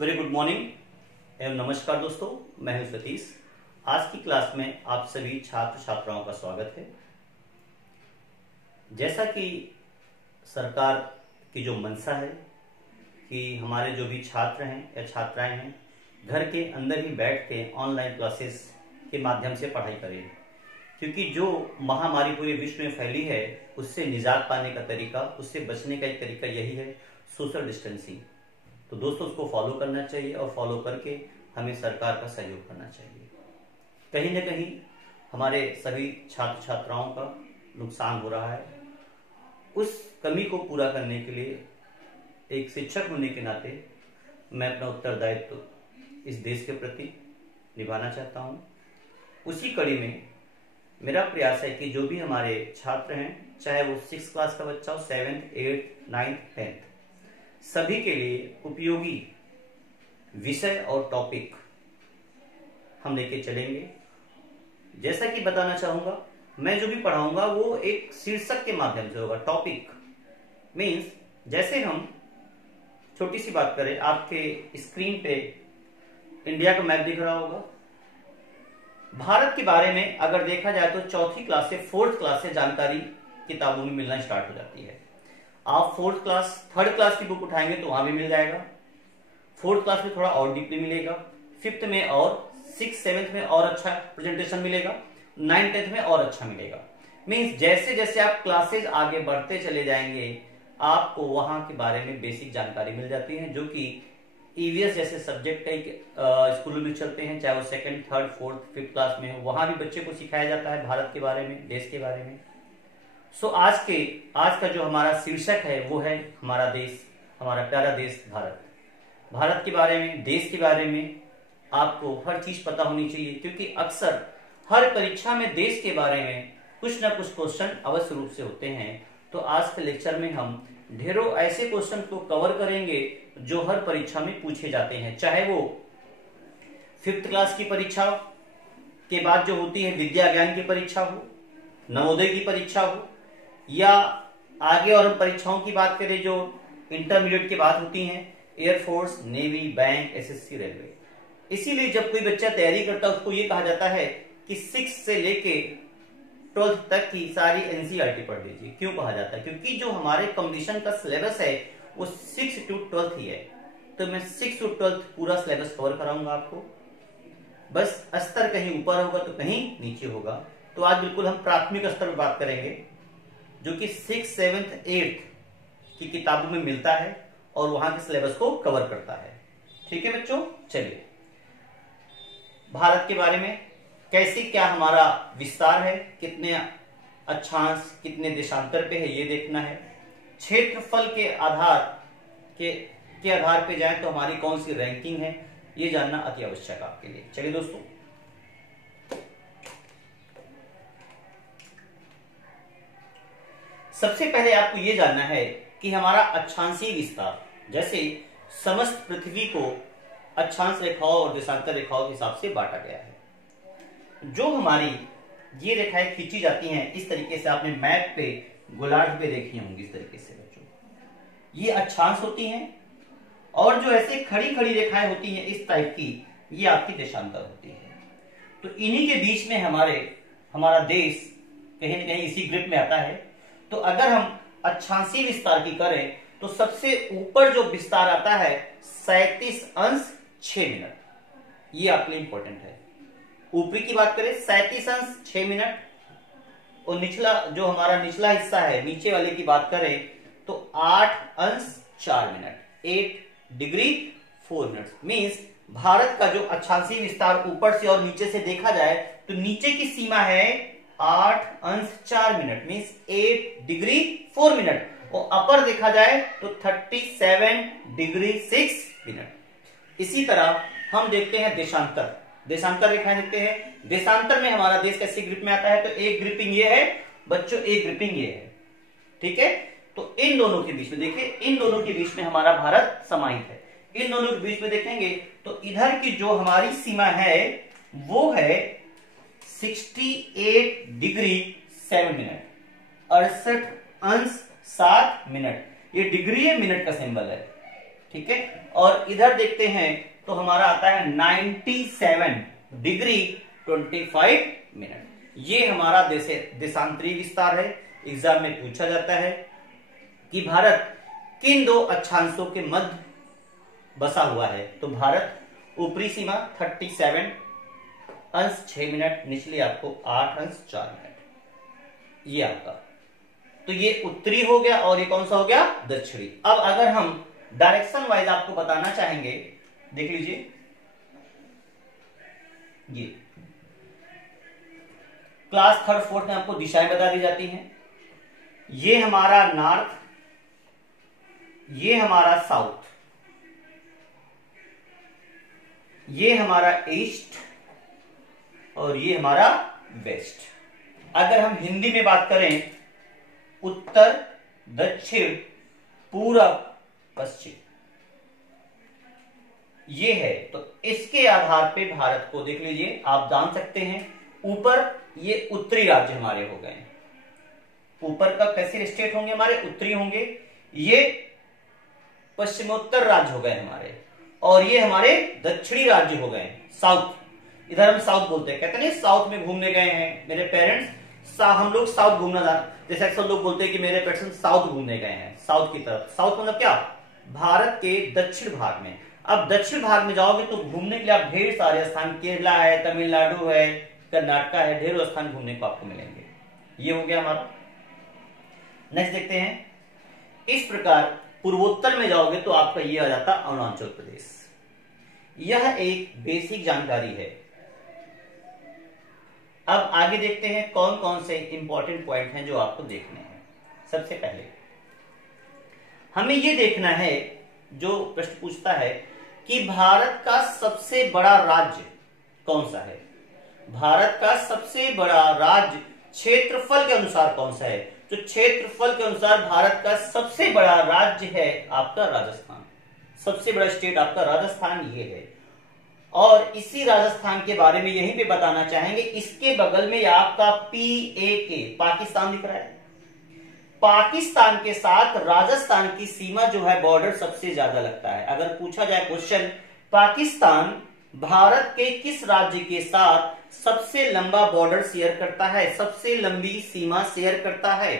Very good morning एवं नमस्कार दोस्तों, मैं हूं सतीश। आज की क्लास में आप सभी छात्र छात्राओं का स्वागत है। जैसा कि सरकार की जो मंशा है कि हमारे जो भी छात्र हैं या छात्राएं हैं घर के अंदर ही बैठ के ऑनलाइन क्लासेस के माध्यम से पढ़ाई करें, क्योंकि जो महामारी पूरे विश्व में फैली है उससे निजात पाने का तरीका, उससे बचने का एक तरीका यही है सोशल डिस्टेंसिंग। तो दोस्तों उसको फॉलो करना चाहिए और फॉलो करके हमें सरकार का सहयोग करना चाहिए। कहीं न कहीं हमारे सभी छात्र छात्राओं का नुकसान हो रहा है। उस कमी को पूरा करने के लिए एक शिक्षक होने के नाते मैं अपना उत्तरदायित्व इस देश के प्रति निभाना चाहता हूँ। उसी कड़ी में मेरा प्रयास है कि जो भी हमारे छात्र हैं, चाहे वो 6th क्लास का बच्चा हो, 7th, 8th, 9th, 10th, सभी के लिए उपयोगी विषय और टॉपिक हम लेके चलेंगे। जैसा कि बताना चाहूंगा, मैं जो भी पढ़ाऊंगा वो एक शीर्षक के माध्यम से होगा। टॉपिक मीन्स जैसे हम छोटी सी बात करें, आपके स्क्रीन पे इंडिया का मैप दिख रहा होगा। भारत के बारे में अगर देखा जाए तो 4th क्लास से 4th क्लास से जानकारी किताबों में मिलना स्टार्ट हो जाती है। आप 4th क्लास 3rd क्लास की बुक उठाएंगे तो वहां भी मिल जाएगा। 4th क्लास में थोड़ा और डीपली मिलेगा, 5th में और 6th 7th में और अच्छा प्रेजेंटेशन मिलेगा, 9th 10th में और अच्छा मिलेगा। मीन्स जैसे जैसे आप क्लासेज आगे बढ़ते चले जाएंगे आपको वहां के बारे में बेसिक जानकारी मिल जाती है, जो कि ईवीएस जैसे सब्जेक्ट कई स्कूलों में चलते हैं, चाहे वो 2nd 3rd 4th 5th class में हो, वहां भी बच्चे को सिखाया जाता है भारत के बारे में, देश के बारे में। सो आज का जो हमारा शीर्षक है वो है हमारा देश, हमारा प्यारा देश भारत। भारत के बारे में, देश के बारे में आपको हर चीज पता होनी चाहिए, क्योंकि अक्सर हर परीक्षा में देश के बारे में कुछ ना कुछ क्वेश्चन अवश्य रूप से होते हैं। तो आज के लेक्चर में हम ढेरों ऐसे क्वेश्चन को कवर करेंगे जो हर परीक्षा में पूछे जाते हैं, चाहे वो 5th क्लास की परीक्षा के बाद जो होती है विद्या ज्ञान की परीक्षा हो, नवोदय की परीक्षा हो, या आगे और हम परीक्षाओं की बात करें जो इंटरमीडिएट के बाद होती हैं, air force, navy, bank, SSC, railway. इसीलिए जब कोई बच्चा तैयारी करता है उसको ये कहा जाता है कि 6 से लेके 12th तक की सारी एनसीईआरटी पढ़ लीजिए। क्यों कहा जाता है? क्योंकि जो हमारे कंपटीशन का सिलेबस है वो 6 to 12th ही है। तो मैं 6 to 12th पूरा सिलेबस कवर कराऊंगा आपको। बस स्तर कहीं ऊपर होगा तो कहीं नीचे होगा। तो आज बिल्कुल हम प्राथमिक स्तर पर बात करेंगे, जो कि 6th 7th 8th की किताबों में मिलता है और वहां के सिलेबस को कवर करता है। ठीक है बच्चों, चलिए भारत के बारे में कैसे क्या हमारा विस्तार है, कितने अक्षांश कितने देशांतर पे है ये देखना है। क्षेत्रफल के आधार पे जाए तो हमारी कौन सी रैंकिंग है ये जानना अति आवश्यक आपके लिए। चलिए दोस्तों, सबसे पहले आपको यह जानना है कि हमारा अक्षांशीय विस्तार, जैसे समस्त पृथ्वी को अक्षांश रेखाओं और देशांतर रेखाओं के हिसाब से बांटा गया है। जो हमारी ये रेखाएं खींची जाती हैं इस तरीके से, आपने मैप पे गोलार्ध पे देखी होंगी इस तरीके से बच्चों, ये अक्षांश होती हैं। और जो ऐसे खड़ी खड़ी रेखाएं होती हैं इस टाइप की, ये आपकी देशांतर होती है। तो इन्हीं के बीच में हमारा देश कहीं न कहीं इसी ग्रिप में आता है। तो अगर हम अक्षांशीय विस्तार की करें तो सबसे ऊपर जो विस्तार आता है 37°6'। ये आपके लिए इंपॉर्टेंट है। ऊपरी की बात करें 37°6', और निचला जो हमारा निचला हिस्सा है, नीचे वाले की बात करें तो 8°4', 8°4'। मींस भारत का जो अक्षांशीय विस्तार ऊपर से और नीचे से देखा जाए तो नीचे की सीमा है 8°4', मीन्स 8°4', और अपर देखा जाए तो 37°6'। इसी तरह हम देखते हैं देशांतर रेखा देखते हैं। देशांतर में हमारा देश कैसे ग्रिप में आता है? तो एक ग्रिपिंग ये है बच्चों, एक ग्रिपिंग ये है। ठीक है, तो इन दोनों के बीच में देखिए, इन दोनों के बीच में हमारा भारत समाहित है। इन दोनों के बीच में देखेंगे तो इधर की जो हमारी सीमा है वो है 68°7', 68°7'। ये डिग्री है, मिनट का सिंबल है। ठीक है। और इधर देखते हैं तो हमारा आता है 97 डिग्री 25 मिनट। ये हमारा देशांतरी विस्तार है। एग्जाम में पूछा जाता है कि भारत किन दो अक्षांशों के मध्य बसा हुआ है। तो भारत ऊपरी सीमा 37 अंश 6 मिनट, निचली आपको 8 अंश 4 मिनट। ये आपका, तो ये उत्तरी हो गया और ये कौन सा हो गया, दक्षिणी। अब अगर हम डायरेक्शन वाइज आपको बताना चाहेंगे, देख लीजिए, ये क्लास 3rd 4th में आपको दिशाएं बता दी जाती हैं। ये हमारा नॉर्थ, ये हमारा साउथ, ये हमारा ईस्ट और ये हमारा वेस्ट। अगर हम हिंदी में बात करें, उत्तर, दक्षिण, पूरब, पश्चिम, ये है। तो इसके आधार पे भारत को देख लीजिए, आप जान सकते हैं। ऊपर ये उत्तरी राज्य हमारे हो गए, ऊपर का कैसे स्टेट होंगे हमारे, उत्तरी होंगे। ये पश्चिमोत्तर राज्य हो गए हमारे, और ये हमारे दक्षिणी राज्य हो गए, साउथ। इधर हम साउथ बोलते हैं, कहते हैं साउथ में घूमने गए हैं मेरे पेरेंट्स, हम लोग साउथ घूमना जा, जैसे अक्सर लोग बोलते हैं कि मेरे पेरेंट्स साउथ घूमने गए हैं, साउथ की तरफ। साउथ मतलब क्या, भारत के दक्षिण भाग में। अब दक्षिण भाग में जाओगे तो घूमने के लिए आप ढेर सारे स्थान, केरला है, तमिलनाडु है, कर्नाटक है, ढेरों स्थान घूमने को आपको मिलेंगे। ये हो गया हमारा। नेक्स्ट देखते हैं, इस प्रकार पूर्वोत्तर में जाओगे तो आपका ये आ जाता अरुणाचल प्रदेश। यह एक बेसिक जानकारी है। अब आगे देखते हैं कौन कौन से इंपॉर्टेंट पॉइंट हैं जो आपको देखने हैं। सबसे पहले हमें यह देखना है, जो प्रश्न पूछता है कि भारत का सबसे बड़ा राज्य कौन सा है। भारत का सबसे बड़ा राज्य क्षेत्रफल के अनुसार कौन सा है। तो क्षेत्रफल के अनुसार भारत का सबसे बड़ा राज्य है आपका राजस्थान। सबसे बड़ा स्टेट आपका राजस्थान ये है। और इसी राजस्थान के बारे में यहीं पे बताना चाहेंगे, इसके बगल में आपका PAK पाकिस्तान दिख रहा है। पाकिस्तान के साथ राजस्थान की सीमा जो है, बॉर्डर सबसे ज्यादा लगता है। अगर पूछा जाए क्वेश्चन, पाकिस्तान भारत के किस राज्य के साथ सबसे लंबा बॉर्डर शेयर करता है, सबसे लंबी सीमा शेयर करता है।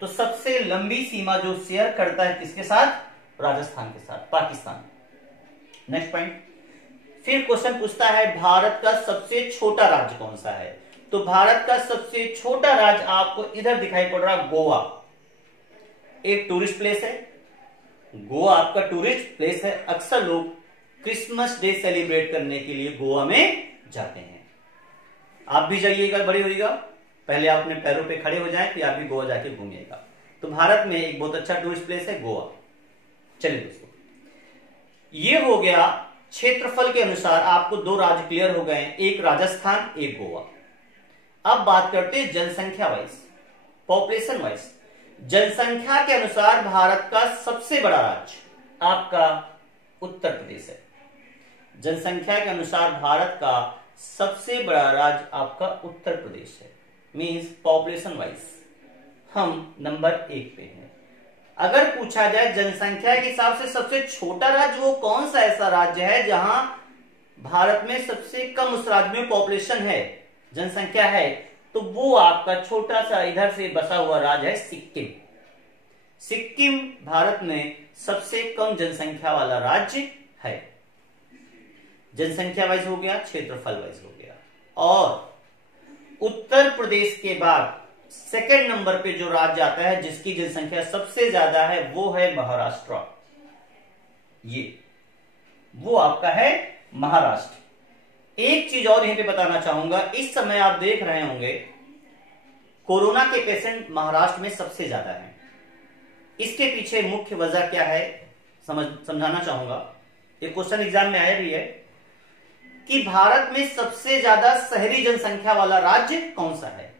तो सबसे लंबी सीमा जो शेयर करता है किसके साथ, राजस्थान के साथ, पाकिस्तान। नेक्स्ट पॉइंट, फिर क्वेश्चन पूछता है भारत का सबसे छोटा राज्य कौन सा है। तो भारत का सबसे छोटा राज्य आपको इधर दिखाई पड़ रहा, गोवा। एक टूरिस्ट प्लेस है, गोवा आपका टूरिस्ट प्लेस है। अक्सर लोग क्रिसमस डे सेलिब्रेट करने के लिए गोवा में जाते हैं। आप भी जाइएगा, बड़े होइएगा, पहले आप अपने पैरों पे खड़े हो जाएं, फिर आप भी गोवा जाके घूमिएगा। तो भारत में एक बहुत अच्छा टूरिस्ट प्लेस है गोवा। चलिए दोस्तों, ये हो गया क्षेत्रफल के अनुसार आपको दो राज्य क्लियर हो गए, एक राजस्थान, एक गोवा। अब बात करते हैं जनसंख्या वाइज, पॉपुलेशन वाइज। जनसंख्या के अनुसार भारत का सबसे बड़ा राज्य आपका उत्तर प्रदेश है। जनसंख्या के अनुसार भारत का सबसे बड़ा राज्य आपका उत्तर प्रदेश है। मींस पॉपुलेशन वाइज हम नंबर 1 पे हैं। अगर पूछा जाए जनसंख्या के हिसाब से सबसे छोटा राज्य वो कौन सा ऐसा राज्य है जहां भारत में सबसे कम उस राज्य में पॉपुलेशन है, जनसंख्या है, तो वो आपका छोटा सा इधर से बसा हुआ राज्य है सिक्किम। सिक्किम भारत में सबसे कम जनसंख्या वाला राज्य है। जनसंख्या वाइज हो गया, क्षेत्रफल वाइज हो गया। और उत्तर प्रदेश के बाद सेकंड नंबर पे जो राज्य आता है जिसकी जनसंख्या सबसे ज्यादा है वो है महाराष्ट्र। ये वो आपका है महाराष्ट्र। एक चीज और यहीं पे बताना चाहूंगा, इस समय आप देख रहे होंगे कोरोना के पेशेंट महाराष्ट्र में सबसे ज्यादा हैं। इसके पीछे मुख्य वजह क्या है समझाना चाहूंगा। एक क्वेश्चन एग्जाम में आया भी है कि भारत में सबसे ज्यादा शहरी जनसंख्या वाला राज्य कौन सा है।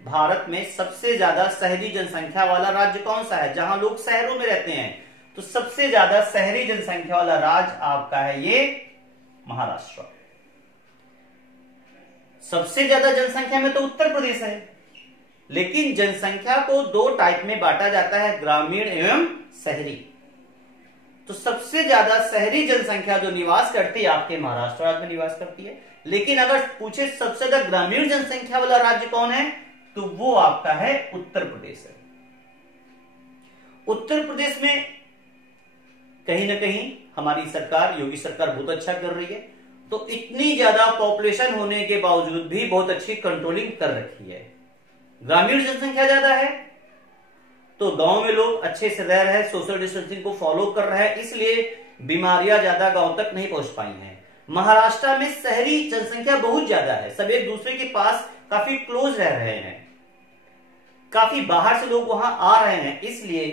भारत में सबसे ज्यादा शहरी जनसंख्या वाला राज्य कौन सा है, जहां लोग शहरों में रहते हैं। तो सबसे ज्यादा शहरी जनसंख्या वाला राज्य आपका है ये महाराष्ट्र। सबसे ज्यादा जनसंख्या में तो उत्तर प्रदेश है, लेकिन जनसंख्या को दो टाइप में बांटा जाता है, ग्रामीण एवं शहरी। तो सबसे ज्यादा शहरी जनसंख्या जो निवास करती है आपके महाराष्ट्र राज्य में निवास करती है। लेकिन अगर पूछे सबसे ज्यादा ग्रामीण जनसंख्या वाला राज्य कौन है, तो वो आपका है उत्तर प्रदेश है। उत्तर प्रदेश में कहीं ना कहीं हमारी सरकार, योगी सरकार बहुत अच्छा कर रही है। तो इतनी ज्यादा पॉपुलेशन होने के बावजूद भी बहुत अच्छी कंट्रोलिंग कर रखी है। ग्रामीण जनसंख्या ज्यादा है तो गांव में लोग अच्छे से रह रहे हैं, सोशल डिस्टेंसिंग को फॉलो कर रहे हैं, इसलिए बीमारियां ज्यादा गांव तक नहीं पहुंच पाई हैं। महाराष्ट्र में शहरी जनसंख्या बहुत ज्यादा है, सब एक दूसरे के पास काफी क्लोज रह रहे हैं, काफी बाहर से लोग वहां आ रहे हैं, इसलिए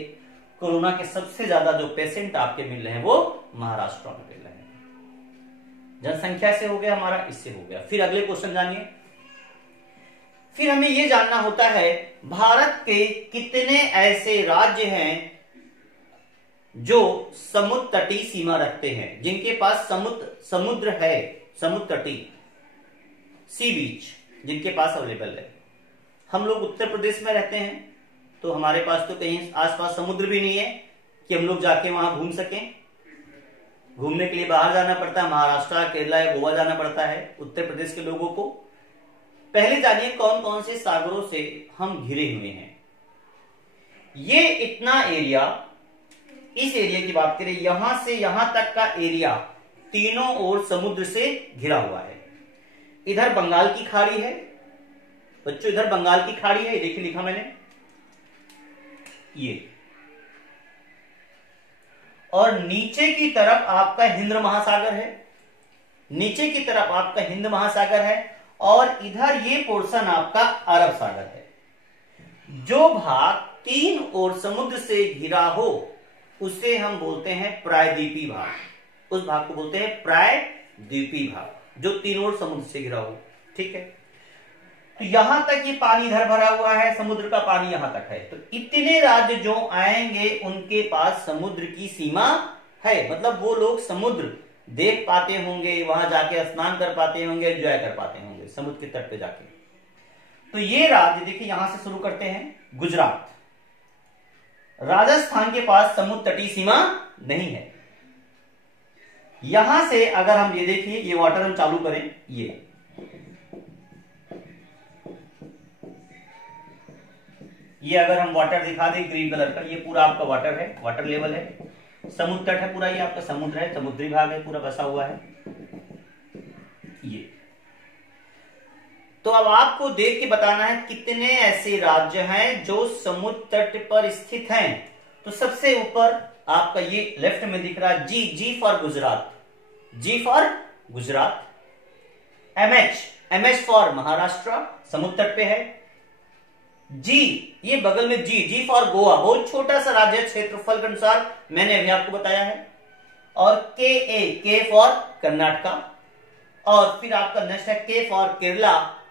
कोरोना के सबसे ज्यादा जो पेशेंट आपके मिल रहे हैं वो महाराष्ट्र में मिल रहे हैं। जनसंख्या से हो गया हमारा, इससे हो गया। फिर अगले क्वेश्चन जानिए। फिर हमें यह जानना होता है भारत के कितने ऐसे राज्य हैं जो समुद्र तटीय सीमा रखते हैं, जिनके पास समुद्र है, समुद्र तटीय सी बीच जिनके पास अवेलेबल है। हम लोग उत्तर प्रदेश में रहते हैं तो हमारे पास तो कहीं आसपास समुद्र भी नहीं है कि हम लोग जाके वहां घूम सकें। घूमने के लिए बाहर जाना पड़ता है, महाराष्ट्र, केरला या गोवा जाना पड़ता है उत्तर प्रदेश के लोगों को। पहले जानिए कौन कौन से सागरों से हम घिरे हुए हैं। ये इतना एरिया, इस एरिया की बात करें, यहां से यहां तक का एरिया तीनों ओर समुद्र से घिरा हुआ है। इधर बंगाल की खाड़ी है बच्चों, इधर बंगाल की खाड़ी है, देखिए लिखा मैंने ये, और नीचे की तरफ आपका हिंद महासागर है, नीचे की तरफ आपका हिंद महासागर है, और इधर ये पोर्शन आपका अरब सागर है। जो भाग तीन ओर समुद्र से घिरा हो उसे हम बोलते हैं प्रायद्वीपीय भाग। उस भाग को बोलते हैं प्रायद्वीपीय भाग, जो तीन ओर समुद्र से घिरा हो। ठीक है, तो यहां तक ये पानी इधर भरा हुआ है, समुद्र का पानी यहां तक है। तो इतने राज्य जो आएंगे उनके पास समुद्र की सीमा है, मतलब वो लोग समुद्र देख पाते होंगे, वहां जाके स्नान कर पाते होंगे, एंजॉय कर पाते होंगे समुद्र के तट पे जाके। तो ये राज्य देखिए, यहां से शुरू करते हैं। गुजरात, राजस्थान के पास समुद्र तटीय सीमा नहीं है। यहां से अगर हम ये देखिए, ये वाटर हम चालू करें, ये अगर हम वाटर दिखा दें ग्रीन कलर का, ये पूरा आपका वाटर है, वाटर लेवल है, समुद्र तट है पूरा, ये आपका समुद्र है, समुद्री भाग है, पूरा बसा हुआ है ये। तो अब आपको देख के बताना है कितने ऐसे राज्य हैं जो समुद्र तट पर स्थित हैं। तो सबसे ऊपर आपका ये लेफ्ट में दिख रहा है G for Gujarat, G for Gujarat, MH for Maharashtra, समुद्र तट पे है। जी, ये बगल में जी फॉर गोवा, बहुत छोटा सा राज्य है क्षेत्रफल के अनुसार, मैंने अभी आपको बताया है। और के फॉर कर्नाटका, और फिर आपका नेक्स्ट है K for Kerala,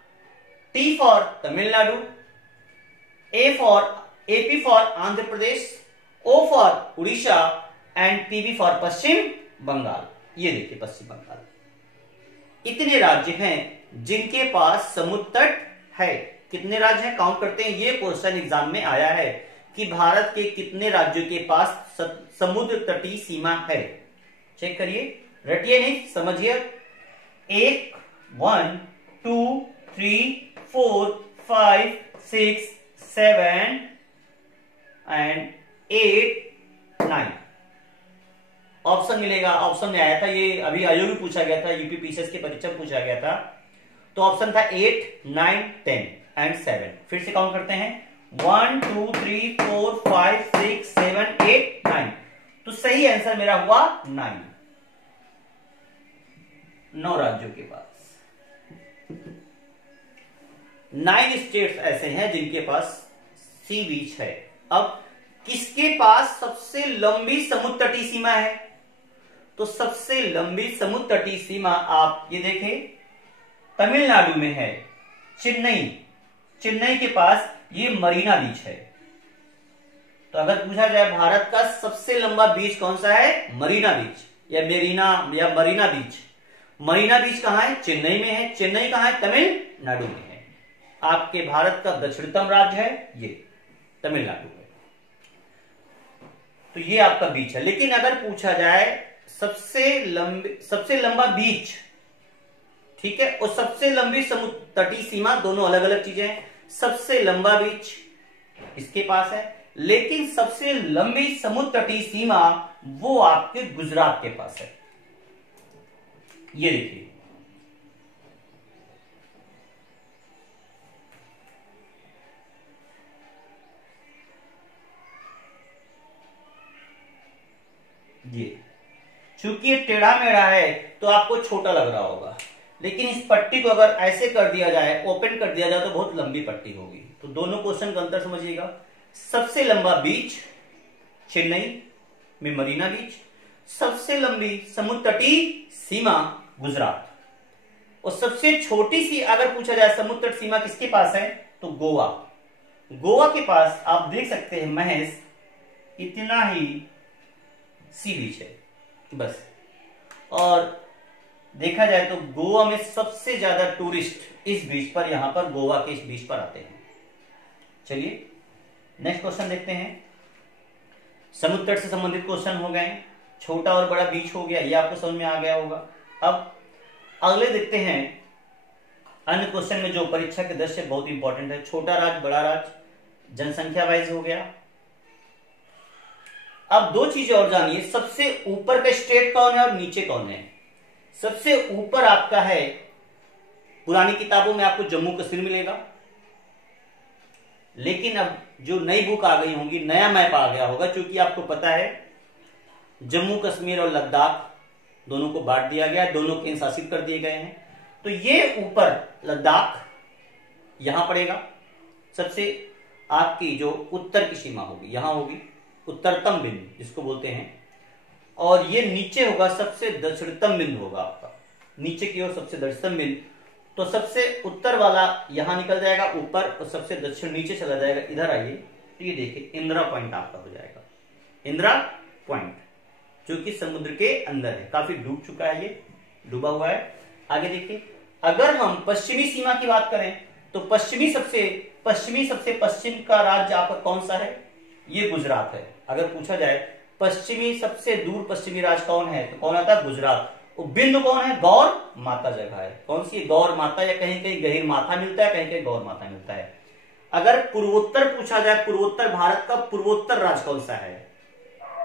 T for Tamil Nadu, AP for Andhra Pradesh, O for Orissa, and PB for Paschim Bengal. ये देखिए पश्चिम बंगाल। इतने राज्य हैं जिनके पास समुद्र तट है। कितने राज्य हैं, काउंट करते हैं। ये क्वेश्चन एग्जाम में आया है कि भारत के कितने राज्यों के पास समुद्र तटीय सीमा है। चेक करिए, रटिए नहीं, समझिए। 1 2 3 4 5 6 7 एंड 8 9 ऑप्शन मिलेगा। ऑप्शन में आया था, ये अभी आयोग में पूछा गया था, यूपी पीसीएस की परीक्षा में पूछा गया था। तो ऑप्शन था 8 9 10 एंड 7। फिर से काउंट करते हैं, 1 2 3 4 5 6 7 8 9। तो सही आंसर मेरा हुआ 9 राज्यों के पास। 9 स्टेट्स ऐसे हैं जिनके पास सी बीच है। अब किसके पास सबसे लंबी समुद्र तटीय सीमा है? तो सबसे लंबी समुद्र तटीय सीमा आप ये देखें, तमिलनाडु में है, चेन्नई के पास ये मरीना बीच है। तो अगर पूछा जाए भारत का सबसे लंबा बीच कौन सा है, मरीना बीच या मरीना बीच। मरीना बीच कहां है? चेन्नई में है। चेन्नई कहां है? तमिलनाडु में है। आपके भारत का दक्षिणतम राज्य है ये तमिलनाडु है। तो ये आपका बीच है। लेकिन अगर पूछा जाए सबसे लंबा बीच, ठीक है, और सबसे लंबी समुद्र तटीय सीमा, दोनों अलग अलग चीजें हैं। सबसे लंबा बीच इसके पास है, लेकिन सबसे लंबी समुद्र तटीय सीमा वो आपके गुजरात के पास है। ये देखिए, ये चूंकि ये टेढ़ा मेढ़ा है तो आपको छोटा लग रहा होगा, लेकिन इस पट्टी को अगर ऐसे कर दिया जाए, ओपन कर दिया जाए, तो बहुत लंबी पट्टी होगी। तो दोनों क्वेश्चन का अंतर समझिएगा। सबसे लंबा बीच चेन्नई में मरीना बीच, सबसे लंबी समुद्र तटीय सीमा गुजरात, और सबसे छोटी सी अगर पूछा जाए समुद्र तट सीमा किसके पास है, तो गोवा। गोवा के पास आप देख सकते हैं महज इतना ही सी बीच है बस। और देखा जाए तो गोवा में सबसे ज्यादा टूरिस्ट इस बीच पर, यहां पर गोवा के इस बीच पर आते हैं। चलिए नेक्स्ट क्वेश्चन देखते हैं। समुद्र तट से संबंधित क्वेश्चन हो गए, छोटा और बड़ा बीच हो गया, ये आपको समझ में आ गया होगा। अब अगले देखते हैं अन्य क्वेश्चन में जो परीक्षा के दृष्टि से बहुत इंपॉर्टेंट है। छोटा राज्य बड़ा राज्य जनसंख्या वाइज हो गया। अब दो चीजें और जानिए, सबसे ऊपर का स्टेट कौन है और नीचे कौन है। सबसे ऊपर आपका है, पुरानी किताबों में आपको जम्मू कश्मीर मिलेगा, लेकिन अब जो नई बुक आ गई होंगी, नया मैप आ गया होगा, क्योंकि आपको पता है जम्मू कश्मीर और लद्दाख दोनों को बांट दिया गया, दोनों केंद्र शासित कर दिए गए हैं। तो ये ऊपर लद्दाख यहां पड़ेगा, सबसे आपकी जो उत्तर की सीमा होगी यहां होगी, उत्तरतम बिंदु जिसको बोलते हैं। और ये नीचे होगा, सबसे दक्षिणतम बिंदु होगा आपका, नीचे की ओर सबसे दक्षिणतम बिंदु। तो सबसे उत्तर वाला यहां निकल जाएगा ऊपर, और सबसे दक्षिण नीचे चला जाएगा। इधर आइए, तो ये देखिए इंदिरा पॉइंट आपका हो जाएगा, इंदिरा पॉइंट, जो कि समुद्र के अंदर है, काफी डूब चुका है, ये डूबा हुआ है। आगे देखिए, अगर हम पश्चिमी सीमा की बात करें तो पश्चिमी सबसे पश्चिम का राज्य आपका कौन सा है, ये गुजरात है। अगर पूछा जाए पश्चिमी सबसे दूर पश्चिमी राज्य कौन है, तो कौन आता है, गुजरात। और बिंदु कौन है, गौर माता जगह है। कौन सी, गौर माता, या कहीं कहीं गहीर माथा मिलता है, कहीं कहीं गौर माथा मिलता है। अगर पूर्वोत्तर पूछा जाए, पूर्वोत्तर भारत का पूर्वोत्तर राज्य कौन सा है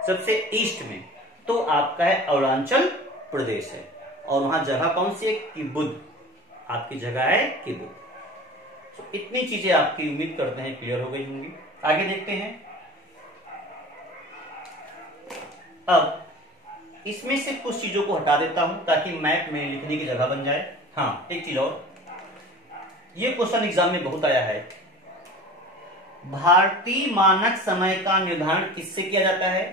सबसे ईस्ट में, तो आपका है अरुणाचल प्रदेश है। और वहां जगह कौन सी है, किबुध, आपकी जगह है किबुध। तो इतनी चीजें आपकी उम्मीद करते हैं क्लियर हो गई होंगी। आगे देखते हैं। अब इसमें से कुछ चीजों को हटा देता हूं ताकि मैप में लिखने की जगह बन जाए। हाँ, एक चीज और, ये क्वेश्चन एग्जाम में बहुत आया है। भारतीय मानक समय का निर्धारण किससे किया जाता है,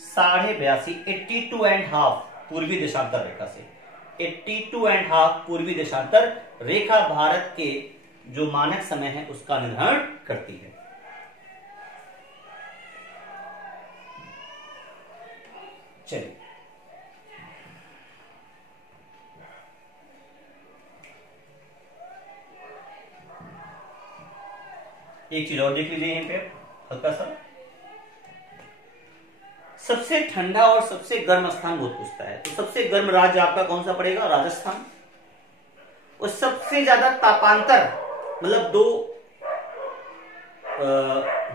82.5, 82.5 पूर्वी देशांतर रेखा से। 82.5 पूर्वी देशांतर रेखा भारत के जो मानक समय है उसका निर्धारण करती है। चलिए, एक चीज और देख लीजिए यहीं पे हल्का सा। सबसे ठंडा और सबसे गर्म स्थान बहुत पूछता है, तो सबसे गर्म राज्य आपका कौन सा पड़ेगा, राजस्थान। और सबसे ज्यादा तापांतर, मतलब दो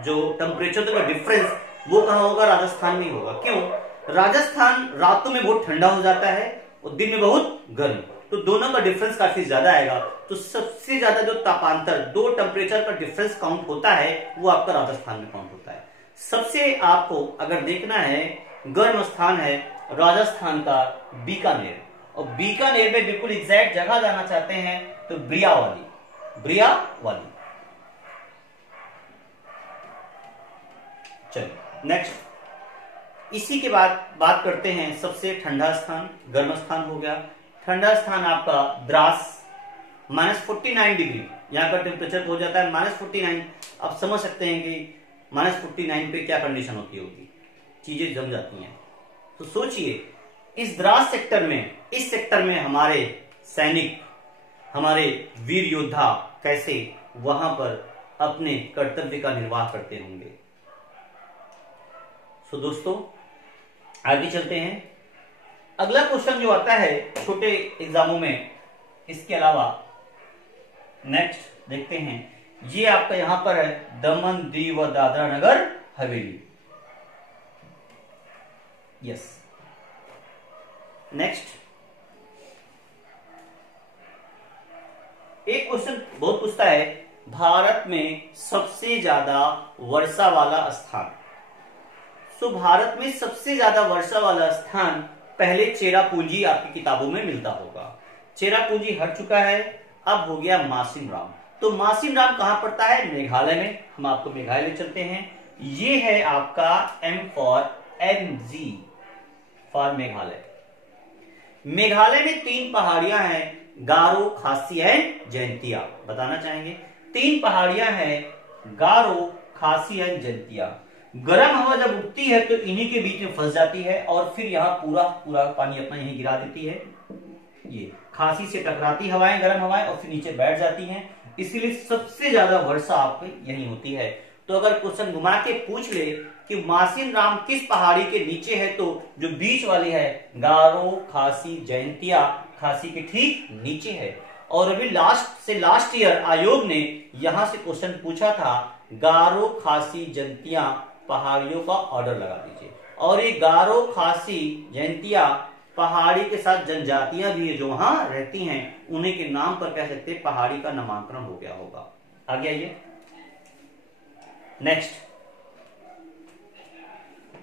जो टेम्परेचर का डिफरेंस, वो कहां होगा, राजस्थान में होगा। क्यों, राजस्थान रातों में बहुत ठंडा हो जाता है और दिन में बहुत गर्म, तो दोनों का डिफरेंस काफी ज्यादा आएगा। तो सबसे ज्यादा जो तापांतर, दो टेम्परेचर का डिफरेंस काउंट होता है, वो आपका राजस्थान में काउंट होता है। सबसे आपको अगर देखना है गर्म स्थान है राजस्थान का बीकानेर, और बीकानेर में बिल्कुल एग्जैक्ट जगह जाना चाहते हैं तो ब्रियावाली। चलिए नेक्स्ट, इसी के बाद बात करते हैं सबसे ठंडा स्थान, गर्म स्थान हो गया। ठंडा स्थान आपका द्रास, -49 डिग्री यहाँ का टेम्परेचर हो जाता है, -49। आप समझ सकते हैं कि -49 पे क्या कंडीशन होती होगी, चीजें जम जाती हैं। तो सोचिए इस द्रास सेक्टर में, इस सेक्टर में हमारे सैनिक, हमारे वीर योद्धा कैसे वहां पर अपने कर्तव्य का निर्वाह करते होंगे। तो दोस्तों आगे चलते हैं। अगला क्वेश्चन जो आता है छोटे एग्जामों में, इसके अलावा नेक्स्ट देखते हैं। ये आपका यहां पर है दमन दीव व दादरा नगर हवेली। यस, नेक्स्ट एक क्वेश्चन बहुत पूछता है, भारत में सबसे ज्यादा वर्षा वाला स्थान। तो भारत में सबसे ज्यादा वर्षा वाला स्थान पहले चेरापूंजी आपकी किताबों में मिलता होगा। चेरापूंजी हट चुका है, अब हो गया मासिनराम। तो मासिनराम कहां पड़ता है? मेघालय में। हम आपको मेघालय चलते हैं। ये है आपका M for MG for Meghalaya. Meghalaya में 3 पहाड़ियां हैं, गारो, खासी एंड जयंतिया। बताना चाहेंगे 3 पहाड़ियां हैं, गारो, खासी एंड जयंतिया। गर्म हवा जब उठती है तो इन्हीं के बीच में फंस जाती है और फिर यहाँ पूरा पूरा पानी अपना यहीं गिरा देती है। ये खासी से टकराती हवाएं, गर्म हवाएं, और फिर नीचे बैठ जाती हैं। इसीलिए सबसे ज्यादा वर्षा आपको यहीं होती है। तो अगर क्वेश्चन घुमा के पूछ ले कि मासिनराम किस पहाड़ी के नीचे है, तो जो बीच वाली है गारो, खासी, जयंतिया, खासी के ठीक नीचे है। और अभी लास्ट ईयर आयोग ने यहां से क्वेश्चन पूछा था, गारो, खासी, जयंतिया पहाड़ियों का ऑर्डर लगा दीजिए। और ये गारो, खासी, जयंतिया पहाड़ी के साथ जनजातियां भी है जो वहां रहती हैं, उन्हीं के नाम पर कह सकते हैं पहाड़ी का नामांकन हो गया होगा। आगे आइए, नेक्स्ट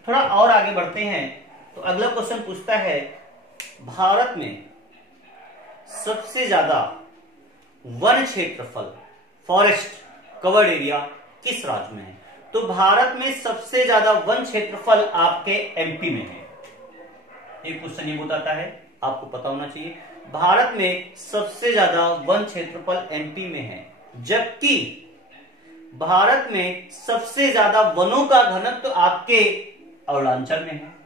थोड़ा और आगे बढ़ते हैं। तो अगला क्वेश्चन पूछता है, भारत में सबसे ज्यादा वन क्षेत्रफल, फॉरेस्ट कवर्ड एरिया किस राज्य में है? तो भारत में सबसे ज्यादा वन क्षेत्रफल आपके MP में है। एक क्वेश्चन ये बताता है, आपको पता होना चाहिए। भारत में सबसे ज्यादा वन क्षेत्रफल MP में है, जबकि भारत में सबसे ज्यादा वनों का घनत्व आपके अरुणाचल में है।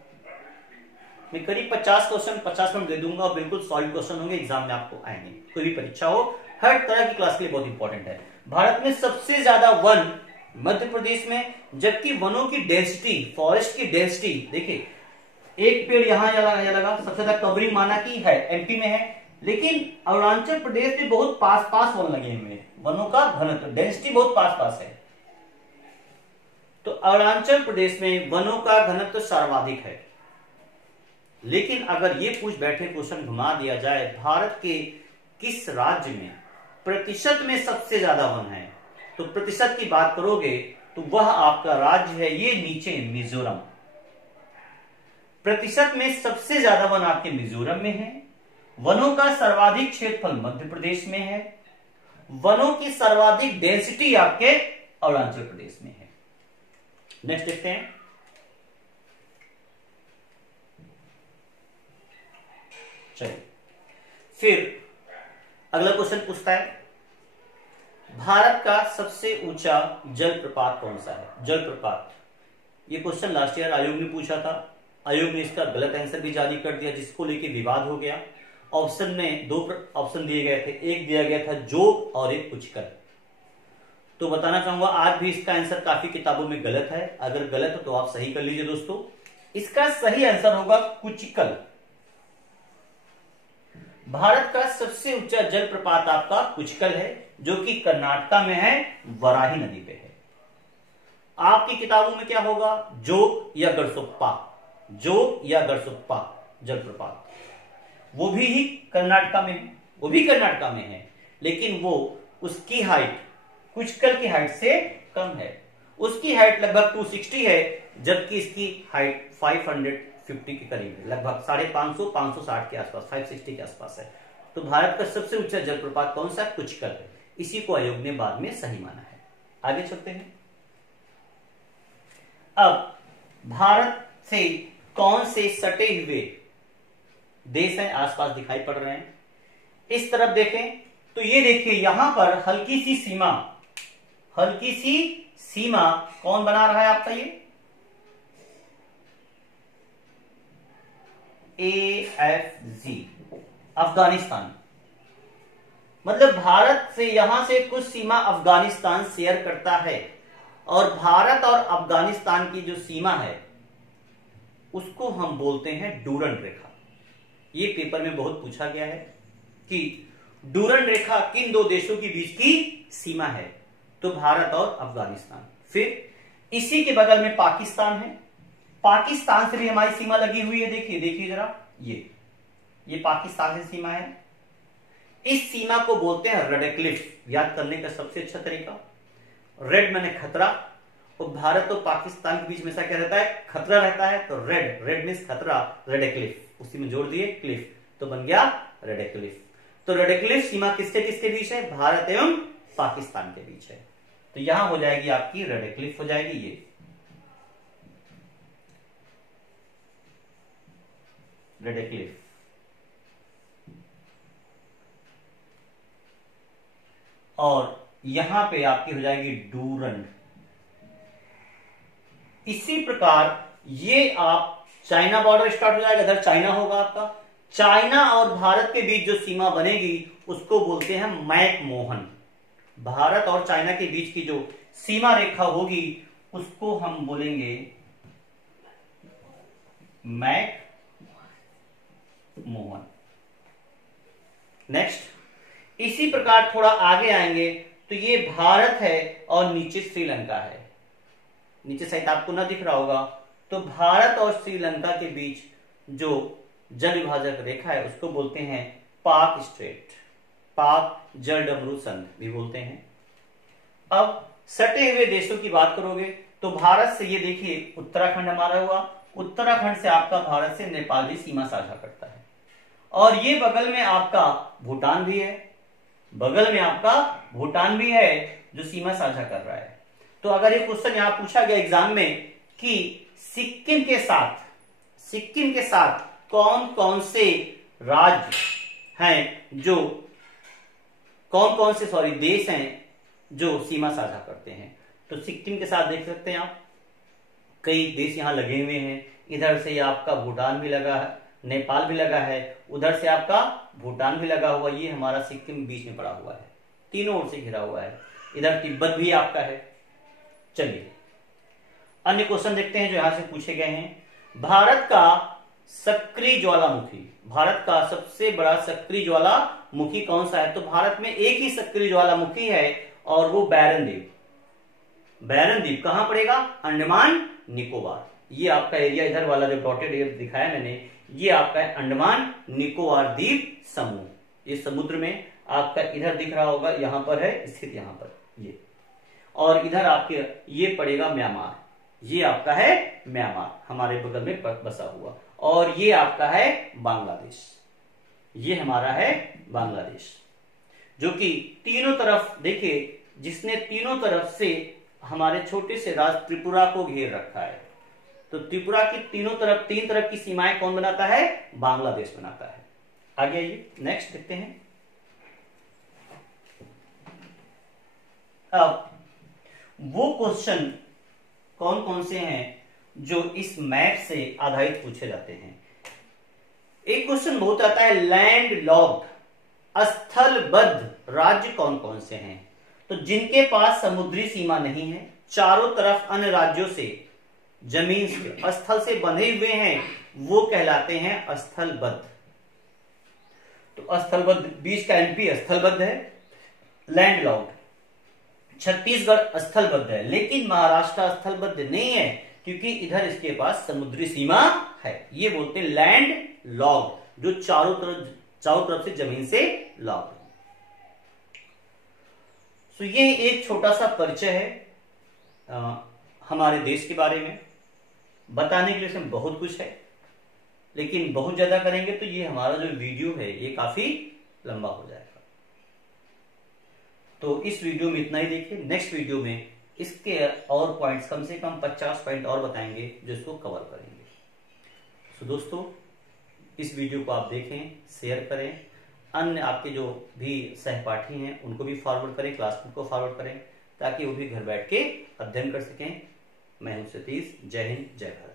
मैं करीब 50 क्वेश्चन 50 मिनट दे दूंगा और बिल्कुल सॉलिड क्वेश्चन होंगे, एग्जाम में आपको आएंगे। कोई भी परीक्षा हो, हर तरह की क्लास के लिए बहुत इंपॉर्टेंट है। भारत में सबसे ज्यादा वन मध्य प्रदेश में, जबकि वनों की डेंसिटी, फॉरेस्ट की डेंसिटी देखिए, एक पेड़ यहां लगा, सबसे ज्यादा कवरिंग माना कि है MP में है, लेकिन अरुणाचल प्रदेश में बहुत पास पास वन लगे हुए हैं। वनों का घनत्व, डेंसिटी बहुत पास पास है। तो अरुणाचल प्रदेश में वनों का घनत्व सर्वाधिक है। लेकिन अगर ये पूछ बैठे, क्वेश्चन घुमा दिया जाए, भारत के किस राज्य में प्रतिशत में सबसे ज्यादा वन है, तो प्रतिशत की बात करोगे तो वह आपका राज्य है ये नीचे मिजोरम। प्रतिशत में सबसे ज्यादा वन आपके मिजोरम में है। वनों का सर्वाधिक क्षेत्रफल मध्य प्रदेश में है। वनों की सर्वाधिक डेंसिटी आपके अरुणाचल प्रदेश में है। नेक्स्ट देखते हैं। चलिए, फिर अगला क्वेश्चन पूछता है, भारत का सबसे ऊंचा जलप्रपात कौन सा है? जलप्रपात, ये क्वेश्चन लास्ट ईयर आयोग ने पूछा था। आयोग ने इसका गलत आंसर भी जारी कर दिया, जिसको लेके विवाद हो गया। ऑप्शन में 2 ऑप्शन दिए गए थे, एक दिया गया था जोग और एक पुष्कर। तो बताना चाहूंगा आज भी इसका आंसर काफी किताबों में गलत है। अगर गलत हो तो आप सही कर लीजिए दोस्तों। इसका सही आंसर होगा कुचिकल। भारत का सबसे ऊंचा जलप्रपात आपका कुचिकल है, जो कि कर्नाटक में है, वराही नदी पे है। आपकी किताबों में क्या होगा? जोग या गड़सोप्पा, जोग या गड़सोप्पा जलप्रपात, वो भी कर्नाटक में, वो भी कर्नाटक में है, लेकिन वो उसकी हाइट कुचिकल की हाइट से कम है। उसकी हाइट लगभग 260 है, जबकि इसकी हाइट 550 के करीब है, लगभग 550 560 के आसपास, 560 के आसपास है। तो भारत का सबसे ऊंचा जलप्रपात कौन सा? कुचिकल है। इसी को आयोग ने बाद में सही माना है। आगे चलते हैं। अब भारत से कौन से सटे हुए देश हैं आसपास दिखाई पड़ रहे हैं? इस तरफ देखें तो ये देखिए, यहां पर हल्की सी सीमा, हल्की सी सीमा कौन बना रहा है आपका? ये AFG, अफगानिस्तान। मतलब भारत से यहां से कुछ सीमा अफगानिस्तान शेयर करता है, और भारत और अफगानिस्तान की जो सीमा है उसको हम बोलते हैं डूरंड रेखा। ये पेपर में बहुत पूछा गया है कि डूरंड रेखा किन दो देशों के बीच की सीमा है, तो भारत और अफगानिस्तान। फिर इसी के बगल में पाकिस्तान है, पाकिस्तान से भी हमारी सीमा लगी हुई है। देखिए देखिए जरा, ये पाकिस्तान से सीमा है। इस सीमा को बोलते हैं रेड क्लिफ। याद करने का सबसे अच्छा तरीका, रेड माने खतरा, और भारत और पाकिस्तान के बीच में ऐसा क्या रहता है, खतरा रहता है, तो रेड मीन्स खतरा, रेड क्लिफ, उसी में जोड़ दिए क्लिफ, तो बन गया रेड क्लिफ। तो रेड क्लिफ सीमा किसके किसके बीच है, भारत एवं पाकिस्तान के बीच है। तो यहां हो जाएगी आपकी रेड क्लिफ हो जाएगी ये। Red Cliff. और यहां पे आपकी हो जाएगी डूरंड। इसी प्रकार ये आप चाइना बॉर्डर स्टार्ट हो जाएगा, इधर चाइना होगा आपका। चाइना और भारत के बीच जो सीमा बनेगी उसको बोलते हैं मैकमोहन। भारत और चाइना के बीच की जो सीमा रेखा होगी उसको हम बोलेंगे मैकमोहन। नेक्स्ट, इसी प्रकार थोड़ा आगे आएंगे तो ये भारत है और नीचे श्रीलंका है। नीचे साइड आपको ना दिख रहा होगा, तो भारत और श्रीलंका के बीच जो जल विभाजक रेखा है उसको बोलते हैं पाक स्ट्रेट, पाक जल डमरू संध भी बोलते हैं। अब सटे हुए देशों की बात करोगे तो भारत से ये देखिए उत्तराखंड हमारा हुआ, उत्तराखंड से आपका भारत से नेपाल भी सीमा साझा करता है, और ये बगल में आपका भूटान भी है, बगल में आपका भूटान भी है जो सीमा साझा कर रहा है। तो अगर ये क्वेश्चन यहां पूछा गया एग्जाम में कि सिक्किम के साथ कौन कौन से राज्य हैं जो देश हैं जो सीमा साझा करते हैं, तो सिक्किम के साथ देख सकते हैं आप कई देश यहां लगे हुए हैं। इधर से आपका भूटान भी लगा है, नेपाल भी लगा है, उधर से आपका भूटान भी लगा हुआ, ये हमारा सिक्किम बीच में पड़ा हुआ है, तीनों ओर से घिरा हुआ है। इधर तिब्बत भी आपका है। चलिए अन्य क्वेश्चन देखते हैं जो यहां से पूछे गए हैं। भारत का सक्रिय ज्वालामुखी, भारत का सबसे बड़ा सक्रिय ज्वालामुखी कौन सा है, तो भारत में एक ही सक्रिय ज्वालामुखी है और वो बैरन द्वीप। बैरन द्वीप कहां पड़ेगा, अंडमान निकोबार। ये आपका एरिया, इधर वाला जो डॉटेड एरिया दिखाया मैंने, ये आपका है अंडमान निकोबार द्वीप समूह। ये समुद्र में आपका इधर दिख रहा होगा, यहां पर है स्थित, यहां पर ये, और इधर आपके ये पड़ेगा म्यांमार, ये आपका है म्यांमार हमारे बगल में बसा हुआ, और ये आपका है बांग्लादेश, ये हमारा है बांग्लादेश, जो कि तीनों तरफ देखिए, जिसने तीनों तरफ से हमारे छोटे से राज्य त्रिपुरा को घेर रखा है। तो त्रिपुरा की तीन तरफ की सीमाएं कौन बनाता है, बांग्लादेश बनाता है। आगे आइए नेक्स्ट देखते हैं। अब वो क्वेश्चन कौन कौन से हैं जो इस मैप से आधारित पूछे जाते हैं। एक क्वेश्चन बहुत आता है, लैंड लॉक्ड, स्थलबद्ध राज्य कौन कौन से हैं, तो जिनके पास समुद्री सीमा नहीं है, चारों तरफ अन्य राज्यों से जमीन से स्थल से बंधे हुए हैं, वो कहलाते हैं स्थलबद्ध। तो स्थलबद्ध, बीच का एमपी स्थलबद्ध है, लैंड लॉक्ड। छत्तीसगढ़ स्थलबद्ध है, लेकिन महाराष्ट्र स्थलबद्ध नहीं है क्योंकि इधर इसके पास समुद्री सीमा है। ये बोलते हैं लैंड लॉक्ड, जो चारों तरफ से जमीन से लॉक्ड। तो ये एक छोटा सा परिचय है हमारे देश के बारे में। बताने के लिए इसमें बहुत कुछ है, लेकिन बहुत ज्यादा करेंगे तो ये हमारा जो वीडियो है ये काफी लंबा हो जाएगा। तो इस वीडियो में इतना ही देखिए। नेक्स्ट वीडियो में इसके और पॉइंट्स, कम से कम 50 पॉइंट और बताएंगे जो इसको कवर करेंगे। तो दोस्तों इस वीडियो को आप देखें, शेयर करें, अन्य आपके जो भी सहपाठी हैं उनको भी फॉरवर्ड करें, क्लासमेट को फॉरवर्ड करें, ताकि वो भी घर बैठ के अध्ययन कर सकें। मैं हूं सतीश। जय हिंद, जय भारत।